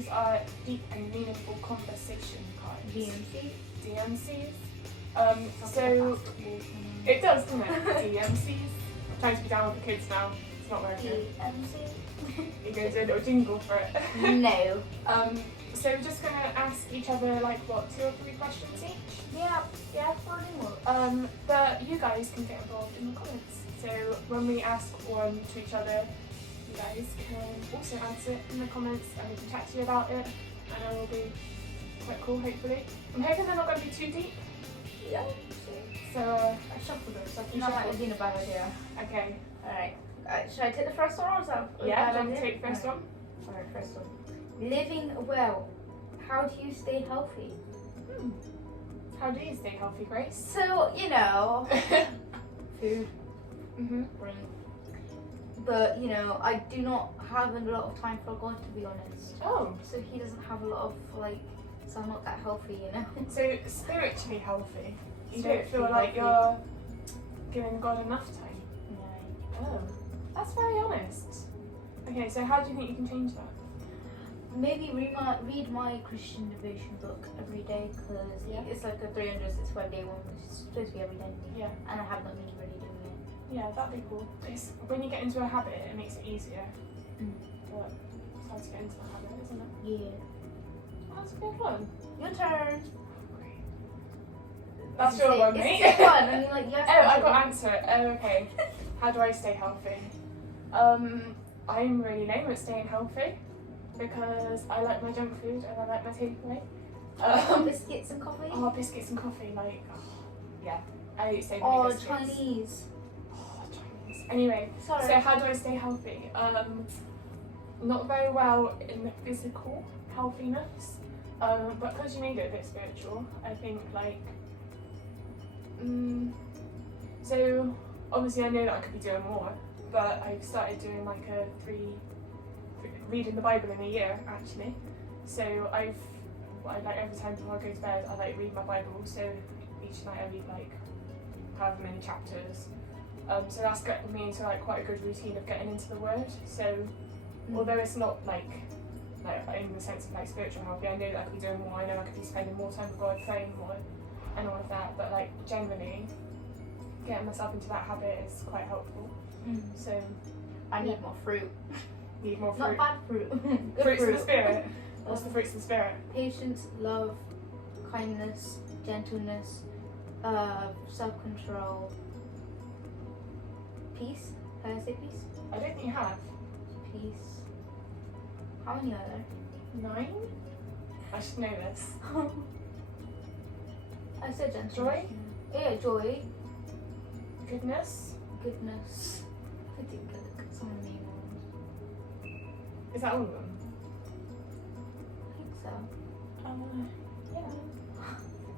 those are deep and meaningful conversation cards. DMCs. So it does, doesn't it? DMCs. I'm trying to be down with the kids now. It's not working. DMC. He goes a little jingle for it. No. So we're just gonna ask each other like what, 2 or 3 questions each. Yeah, probably more. But you guys can get involved in the comments. So when we ask one to each other, you guys can also answer it in the comments and we can chat to you about it, and it will be quite cool, hopefully. I'm hoping they're not going to be too deep. Yeah. So I shuffle those. So That might have been a bad idea. Okay. Alright. Should I take the first one or is that Yeah, do you want to take the first one? Alright, first one. Living well. How do you stay healthy? How do you stay healthy, Grace? So, you know, food, drink. But, you know, I do not have a lot of time for God, to be honest. Oh. So he doesn't have a lot of, like, so I'm not that healthy, you know? So spiritually healthy? You don't Spiritually feel like healthy. you're giving God enough time? No. Oh. That's very honest. Okay, so how do you think you can change that? Maybe read my Christian devotion book every day because it's like a 365 day one, which is supposed to be every day. Yeah. And I have not been really doing it. Yeah, that'd be cool. It's, when you get into a habit, it makes it easier. But it's hard to get into that habit, isn't it? Yeah. That's a good one. Your turn. Great. That's your one, mate. It's fun. I mean, like, you have to I've got to answer it. Oh, okay. How do I stay healthy? I'm really lame at staying healthy because I like my junk food and I like my takeaway. Biscuits and coffee? Oh, biscuits and coffee, like, yeah. I eat so many Oh, biscuits. Chinese. Oh, Chinese. Anyway, Sorry. so how do I stay healthy? Not very well in the physical healthiness, but because you made it a bit spiritual, I think like, so obviously I know that I could be doing more, but I've started doing like reading the Bible in a year actually. So I like every time before I go to bed I like read my Bible, so each night I read like however many chapters. So that's getting me into like quite a good routine of getting into the Word. So although it's not like in the sense of like spiritual healthy, I know that I could be doing more. I know I could be spending more time with God, praying more, and all of that. But like generally, getting myself into that habit is quite helpful. So I need more fruit. Need more fruit. Not bad fruit. Good Fruits fruit. of the spirit. What's the fruits of the spirit? Patience, love, kindness, gentleness, self-control, peace. Can I say peace? I don't think you have. Peace. How many are there? 9? I should know this. I said gentleness. Joy? Yeah, joy. Goodness. Goodness. I think some of the main ones. Is that all of them? I think so.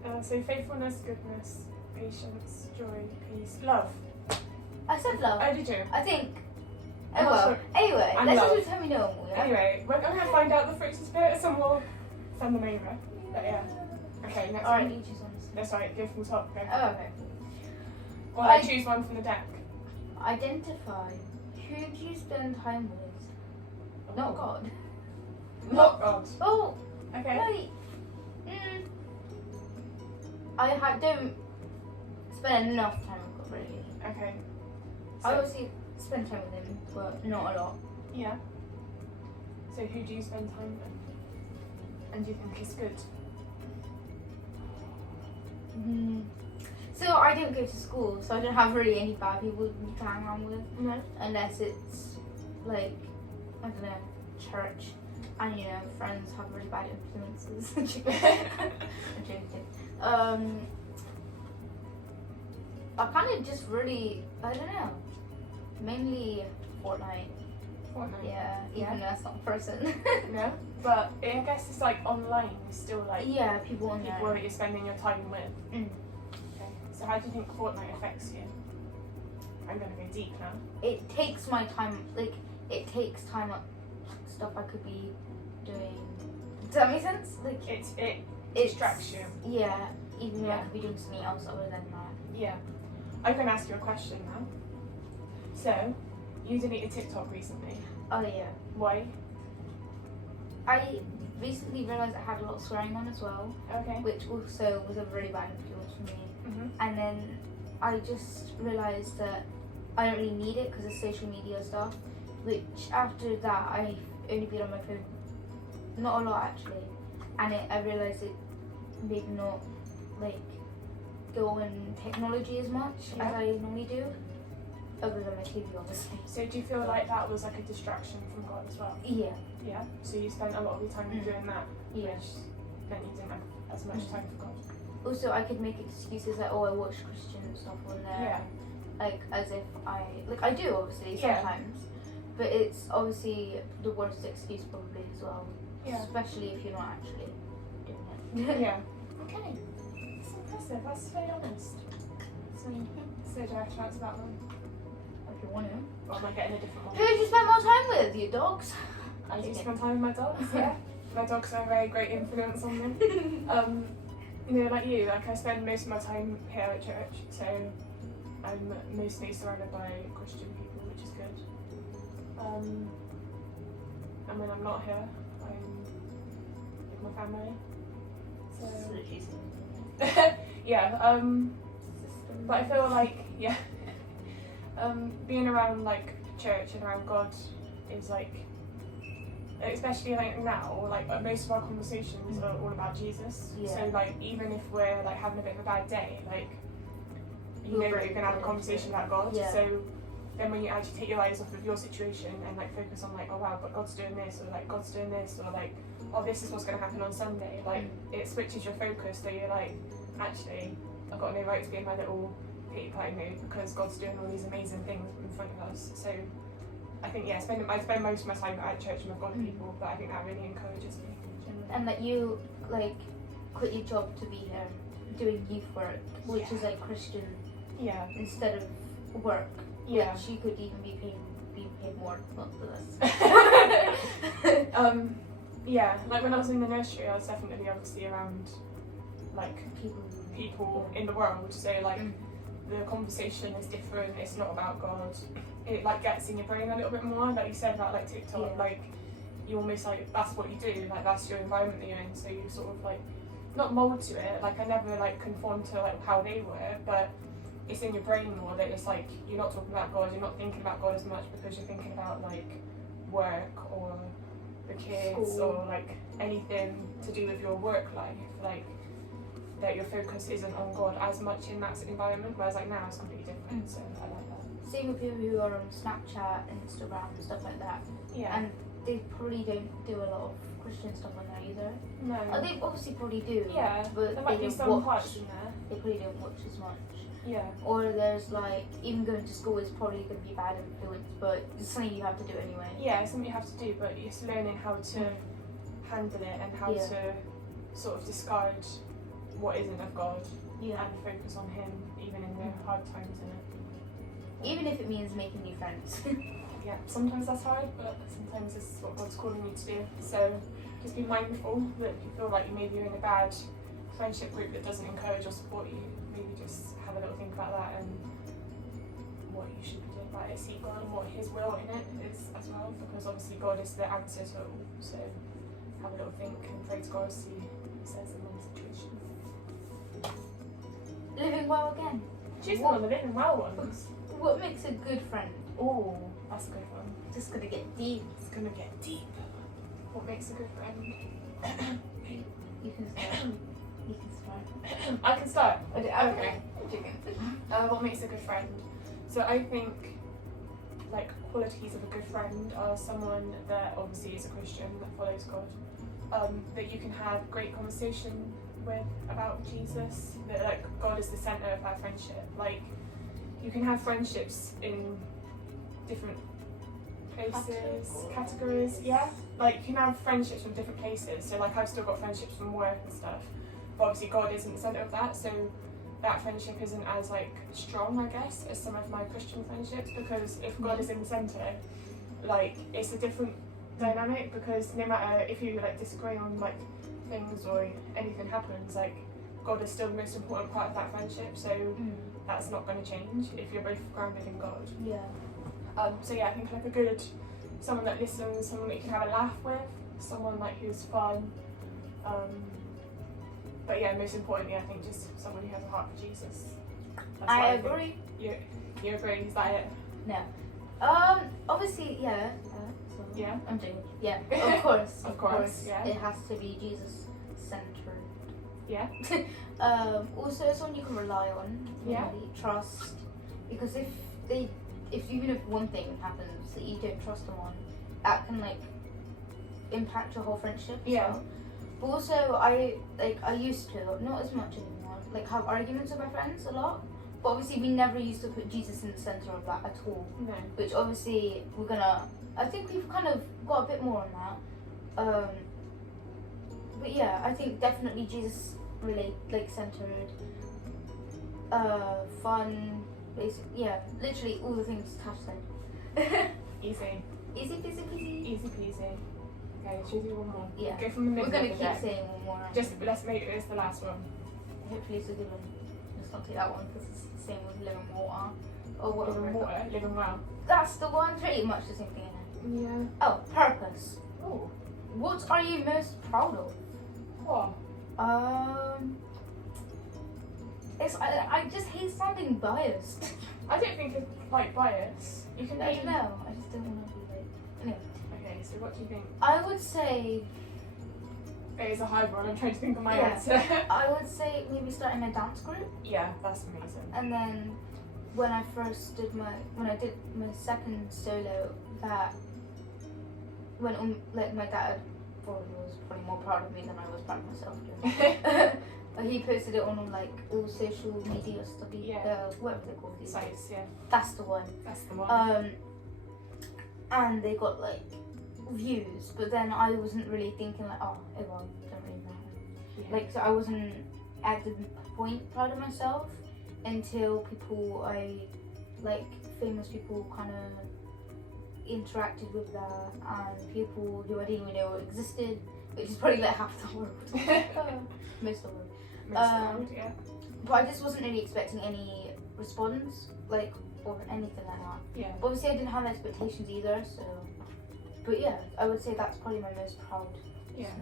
Yeah. So faithfulness, goodness, patience, joy, peace, love. I said love. Oh, did you? I think. I'm Oh not well. sure. Anyway, And let's love. just tell me no more. Yeah? Anyway, we're going to find out the fruits of the spirit some more. Send them over. But yeah. Okay, next Alright, one. you choose one. That's right, go from the top. Go. Oh, okay. Or I choose one from the deck. Identify. Who do you spend time with? Not God. Not God. Oh, Okay. like, I don't spend enough time with God, really. Okay. I obviously spend time with him, but not a lot. Yeah. So who do you spend time with? And do you think he's good? So I don't go to school, so I don't have really any bad people to hang around with, No. unless it's like, I don't know, church, and you know, friends have really bad influences. I'm joking. I kind of just really, I don't know, mainly Fortnite. Fortnite. Yeah, even though that's not a person. No. But I guess it's like online, it's still like Yeah, people on people there. that you're spending your time with. Okay. So how do you think Fortnite affects you? I'm gonna go deep now. It takes my time, like, it takes time up stuff I could be doing. Does that make sense? Like, It it's- distracts you. Yeah, even though I Yeah. could be doing something else other than that. Yeah. I'm gonna ask you a question now. So, you deleted TikTok recently. Oh yeah. Why? I recently realised I had a lot of swearing on as well, Okay. which also was a really bad influence for me. Mhm. And then I just realised that I don't really need it because of social media stuff. Which after that, I've only been on my phone, not a lot actually, and I realised it made me not like go on technology as much Yeah. as I normally do, other than my TV obviously. So do you feel like that was like a distraction from God as well? Yeah, Yeah. So you spent a lot of your time doing that, yeah. which meant you didn't have as much time for God. Also, I could make excuses like, oh, I watch Christian stuff on there, Yeah. like as if I do obviously Yeah. sometimes, but it's obviously the worst excuse probably as well, Yeah. especially if you're not actually doing it. Yeah. Okay. That's impressive. That's very honest. So do I have to answer that one? If you want to. Or am I getting a different one? Who did you spend more time with? Your dogs? I do spend time with my dogs, yeah. My dogs are a very great influence on me. You know, like you, like I spend most of my time here at church, so I'm mostly surrounded by Christian people, which is good. And when I'm not here, I'm with my family. So yeah, but I feel like being around like church and around God is like, especially like now, like most of our conversations are all about Jesus. Yeah. So like even if we're like having a bit of a bad day, like you know that you're gonna have a conversation about God. Yeah. So then when you actually take your eyes off of your situation and like focus on like, oh wow, but God's doing this, or like God's doing this, or like, oh this is what's gonna happen on Sunday, like it switches your focus, so you're like, actually I've got no right to be in my little pity party mood because God's doing all these amazing things in front of us. So I think I spend most of my time at church and with God people, but I think that really encourages me generally. And that you like quit your job to be here doing youth work, which is like Christian instead of work. Yeah. Which you could even be paid more, not for this. Yeah, like when I was in the nursery, I was definitely obviously around like people in the world. So like the conversation is different. It's not about God. It like gets in your brain a little bit more. Like you said about like TikTok, like you almost like that's what you do. Like that's your environment that you're in. So you sort of like not mold to it. Like I never like conform to like how they were, but it's in your brain more that it's like you're not talking about God. You're not thinking about God as much because you're thinking about like work or the kids or like anything to do with your work life. Like that your focus isn't on God as much in that environment, whereas like now it's completely different. So I like that. Same with people who are on Snapchat, Instagram, and stuff like that. Yeah. And they probably don't do a lot of Christian stuff on there either. No. Oh, they obviously probably do. Yeah. But There might they be don't some watch. parts in there. They probably don't watch as much. Yeah. Or there's like, even going to school is probably going to be bad influence, but it's something you have to do anyway. Yeah, it's something you have to do, but it's learning how to handle it and how to sort of discard what isn't of God and focus on Him, even in the hard times in it. Even if it means making new friends. Yeah, sometimes that's hard, but sometimes it's what God's calling you to do. So just be mindful that if you feel like maybe you're in a bad friendship group that doesn't encourage or support you, maybe just have a little think about that and what you should be doing about it. Seek God and what His will in it is as well, because obviously God is the answer to it all. So have a little think and pray to God, see what He says in one situation. Living well again. Choose one of the living well ones. What makes a good friend? Oh, that's a good one. Just gonna get deep. It's gonna get deep. What makes a good friend? You can start. You can start. I can start. Okay. What makes a good friend? So I think like qualities of a good friend are someone that obviously is a Christian that follows God, that you can have great conversation with about Jesus, that like God is the center of our friendship. Like you can have friendships in different places, categories, like you can have friendships from different places. So like I've still got friendships from work and stuff, but obviously God isn't the center of that, so that friendship isn't as like strong, I guess, as some of my Christian friendships, because if God is in the center, like it's a different dynamic, because no matter if you like disagree on like things or anything happens, like God is still the most important part of that friendship, so that's not going to change if you're both grounded in God. Yeah. So yeah, I think like a good, someone that listens, someone that you can have a laugh with, someone like who's fun. But yeah, most importantly, I think just someone who has a heart for Jesus. That's I what agree. think. You agree? Is that it? No. Obviously, yeah. So Yeah. I'm doing. Yeah. Of course. Of course, yeah. It has to be Jesus centered. Yeah. Also, someone you can rely on. Yeah. Really trust, because if even if one thing happens that you don't trust them on, that can like impact your whole friendship. Yeah. So. But also, I used to, not as much anymore, like have arguments with my friends a lot. But obviously, we never used to put Jesus in the center of that at all. No. Which obviously I think we've kind of got a bit more on that. But yeah, I think definitely Jesus centered, fun, basic, yeah, literally all the things Tash said. Easy. Easy peasy peasy. Easy peasy. Okay, should we do one more? Yeah. Go from the middle. We're gonna of the keep deck. saying one more. Just let's make this the last one. Hopefully it's a good one. Let's not take that one because it's the same with living water or whatever. Living water, living well. That's the one. Pretty much the same thing, isn't it? Yeah. Oh, purpose. Oh. What are you most proud of? What? I just hate sounding biased. I don't think it's like bias. You can. I don't know. I just don't want to be like. Anyway. Okay, so what do you think? I would say. It is a hard one. I'm trying to think of my Yeah. answer. I would say maybe starting a dance group, Yeah, that's amazing. and then when I did my second solo, that when my dad probably was more proud of me than I was proud of myself doing. He posted it on like all social media stuff. Yeah. Whatever they're called these days. Sites, yeah. That's the one. That's the one. And they got like views, but then I wasn't really thinking like, oh, it won't, don't really matter. Yeah. Like, so I wasn't at the point proud of myself until famous people kind of interacted with that, and people who I didn't even know existed, which is probably like half the world. Most of the world. Yeah. But I just wasn't really expecting any response, like, or anything like that. Yeah. But obviously I didn't have expectations either, so. But yeah, I would say that's probably my most proud. Yeah.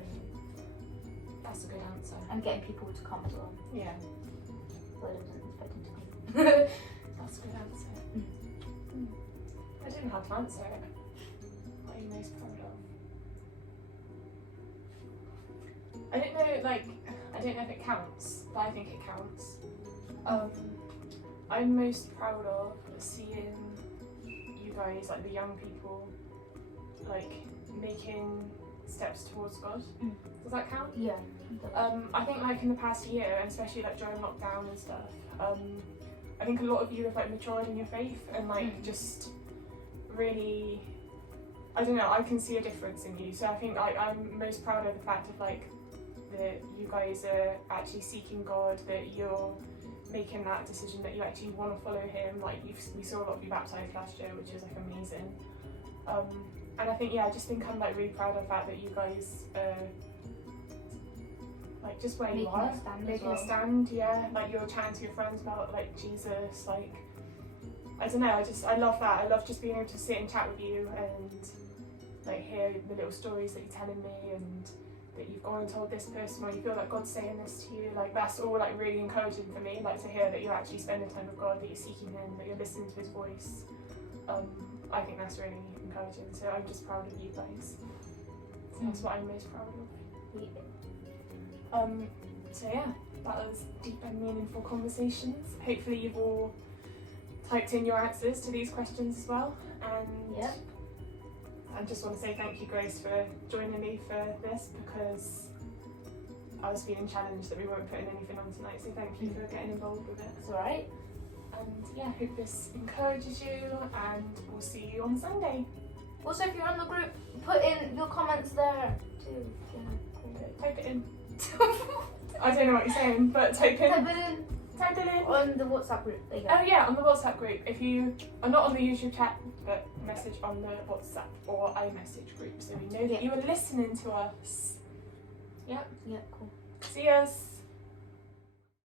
That's a good answer. And getting people to come as well. Yeah. Well, I wasn't expecting to come. That's a good answer. I didn't have to answer it. What are you most proud of? I don't know if it counts, but I think it counts. I'm most proud of seeing you guys, like the young people, like making steps towards God. Does that count? Yeah. I think like in the past year, and especially like during lockdown and stuff, I think a lot of you have like matured in your faith and like just really, I don't know, I can see a difference in you. So I think like I'm most proud of the fact of like that you guys are actually seeking God, that you're making that decision that you actually want to follow Him. Like we saw a lot of you baptized last year, which is like amazing. And I think, yeah, I just think I'm like really proud of the fact that you guys are like just where you are, making a stand, yeah. Like you're chatting to your friends about like Jesus, like I don't know, I love that. I love just being able to sit and chat with you and like hear the little stories that you're telling me, and that you've gone and told this person, or you feel like God's saying this to you. Like that's all like really encouraging for me, like to hear that you're actually spending time with God, that you're seeking Him, that you're listening to His voice. I think that's really encouraging, so I'm just proud of you guys. So that's what I'm most proud of. So yeah, that was deep and meaningful conversations. Hopefully you've all typed in your answers to these questions as well. And Yep. I just want to say thank you, Grace, for joining me for this, because I was feeling challenged that we weren't putting anything on tonight, so thank you for getting involved with it. It's alright. And yeah, hope this encourages you, and we'll see you on Sunday. Also, if you're on the group, put in your comments there too. Type it in. I don't know what you're saying, but type it in. Type it in on the WhatsApp group. There you go. Oh yeah, on the WhatsApp group. If you are not on the YouTube chat, but message on the WhatsApp or iMessage group, so we know that you are listening to us. Yep. Yeah, cool. See us.